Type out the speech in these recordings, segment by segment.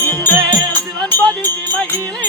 இந்த சிவன் பதிக்கு மகிழை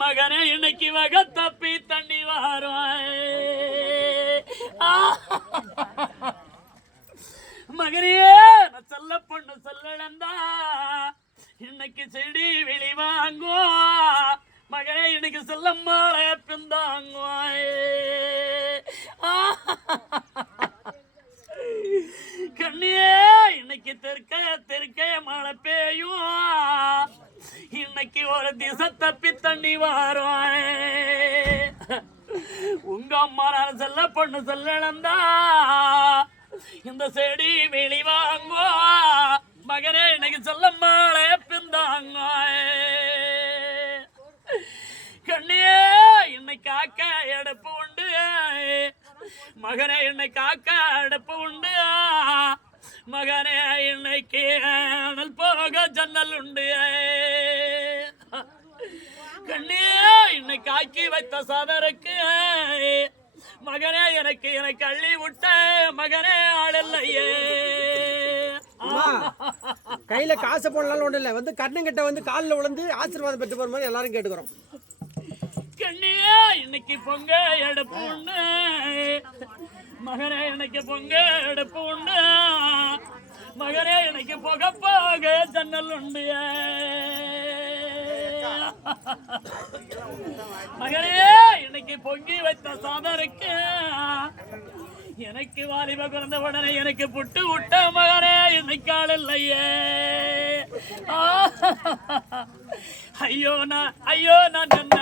மகனே இன்னைக்கு வக தப்பி தண்ணி வரும் மகனே செல்ல பொண்ணு செல்லடந்தா இன்னைக்கு செடி வெளி வாங்குவா. மகனே இன்னைக்கு செல்ல பிந்தாங்குவாயே அன்னைக்கு ஒரு திசை தப்பி தண்ணி வரும் உங்க அம்மா நான் செல்ல பொண்ணு செல்லந்தா இந்த செடி வெளி வாங்கோ மகனே இன்னைக்கு சொல்ல மாலை பிந்தாங்க கண்ணியே இன்னைக்கு காக்க எடுப்பு உண்டு. மகனே என்னை காக்க எடுப்பு உண்டு. மகனே இன்னைக்கு போக ஜன்னல் உண்டு. ஆக்கி வைத்த சதருக்கு மகனே எனக்கு எனக்கு அள்ளி விட்ட மகனே ஆளல்லையே கையில காசு போடலாம் ஒன்றும் இல்லை. வந்து கண்ணங்கிட்ட வந்து காலில் விழுந்து ஆசீர்வாதம் பெற்று போகிற மாதிரி எல்லாரும் கேட்டுக்கிறோம். கண்ணியே இன்னைக்கு பொங்க எடுப்பு உண்டு. மகனே எனக்கு பொங்க எடுப்பு உண்டு. மகனே எனக்கு போக போக ஜன்னல் உண்டு. மகளே இன்னைக்கு பொங்கி வைத்த சாதருக்கு எனக்கு வாலிப பிறந்த உடனே எனக்கு புட்டு விட்ட மகனே இன்னைக்கு ஆள் இல்லையே. ஐயோ நான் ஐயோ நான் என்ன